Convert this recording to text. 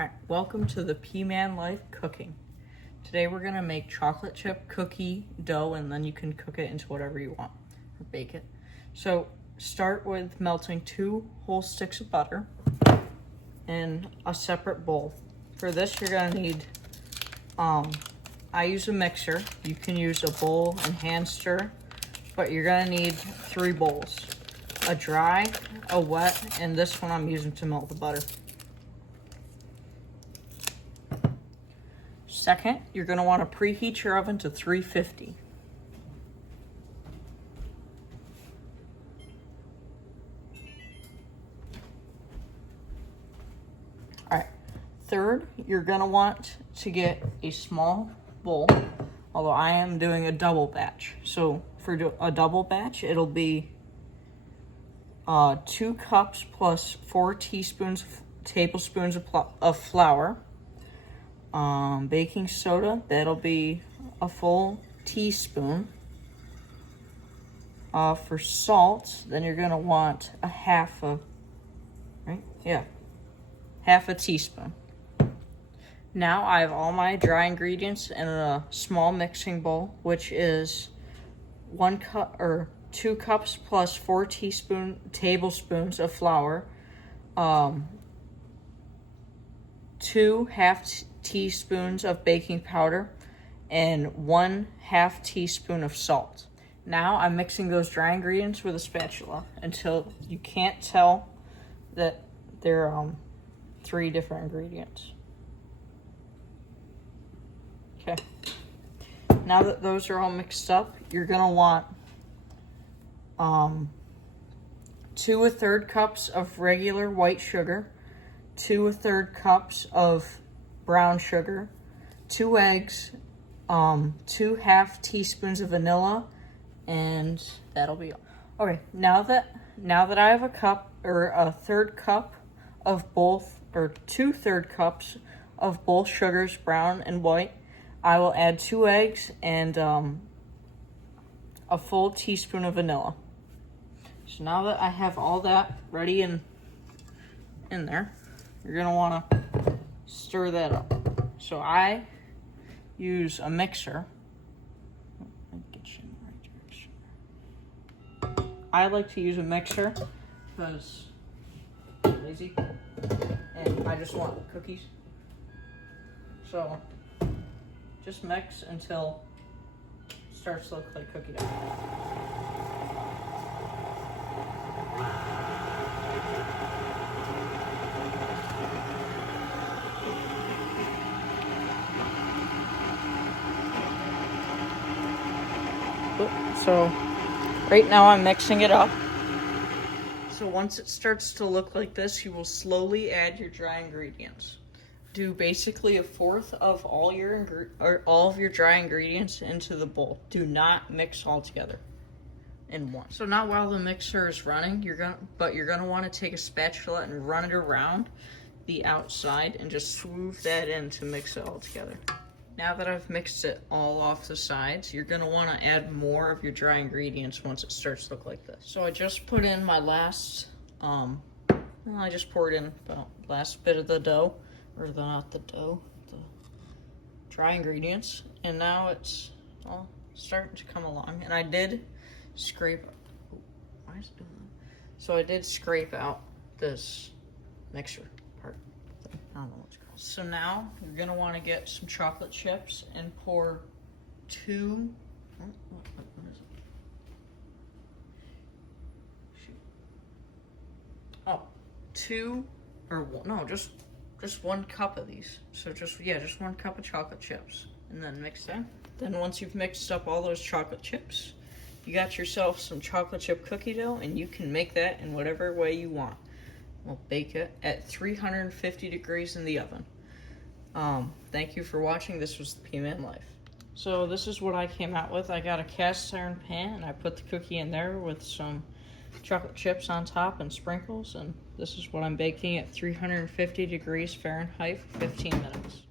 Alright, welcome to the ThePmanLife cooking. Today we're going to make chocolate chip cookie dough, and then you can cook it into whatever you want or bake it. So start with melting 2 whole sticks of butter in a separate bowl. For this you're going to need, I use a mixer. You can use a bowl and hand stir, but you're going to need 3 bowls. A dry, a wet, and this one I'm using to melt the butter. Second, you're going to want to preheat your oven to 350. Alright, third, you're going to want to get a small bowl, although I am doing a double batch. So for a double batch, it'll be 2 cups plus 4 tablespoons of flour. Baking soda, that'll be a full teaspoon. For salt, then you're gonna want half a teaspoon. Now I have all my dry ingredients in a small mixing bowl, which is 1 cup or 2 cups plus 4 tablespoons of flour, 2 half teaspoons of baking powder, and 1/2 teaspoon of salt. Now I'm mixing those dry ingredients with a spatula until you can't tell that they're 3 different ingredients. Okay. Now that those are all mixed up, you're gonna want 2 1/3 cups of regular white sugar, 2 1/3 cups of brown sugar, 2 eggs, 2 half teaspoons of vanilla, and that'll be all. Okay, now that I have a cup or a 1/3 cup of both, or 2/3 cups of both sugars, brown and white, I will add 2 eggs and a full teaspoon of vanilla. So now that I have all that ready in there, you're gonna wanna stir that up. So I use a mixer. I like to use a mixer because I'm lazy and I just want cookies. So just mix until it starts to look like cookie dough. So right now I'm mixing it up. So once it starts to look like this, you will slowly add your dry ingredients. Do basically 1/4 of all of your dry ingredients into the bowl. Do not mix all together in one. So now while the mixer is running, you're gonna want to take a spatula and run it around the outside and just swoop that in to mix it all together. Now that I've mixed it all off the sides, you're gonna wanna add more of your dry ingredients once it starts to look like this. So I just put in my last, I just poured in about last bit of the dough, or not the dough, the dry ingredients, and now it's all starting to come along. And I did scrape, why is it doing that? So I did scrape out this mixer part. I don't know what it's called. So now you're gonna want to get some chocolate chips and pour 2. What is it? Shoot. Oh, 2 or no, just 1 cup of these. So just 1 cup of chocolate chips, and then mix that. Then once you've mixed up all those chocolate chips, you got yourself some chocolate chip cookie dough, and you can make that in whatever way you want. We'll bake it at 350 degrees in the oven. Thank you for watching. This was ThePmanLife. So this is what I came out with. I got a cast iron pan, and I put the cookie in there with some chocolate chips on top and sprinkles, and this is what I'm baking at 350 degrees Fahrenheit for 15 minutes.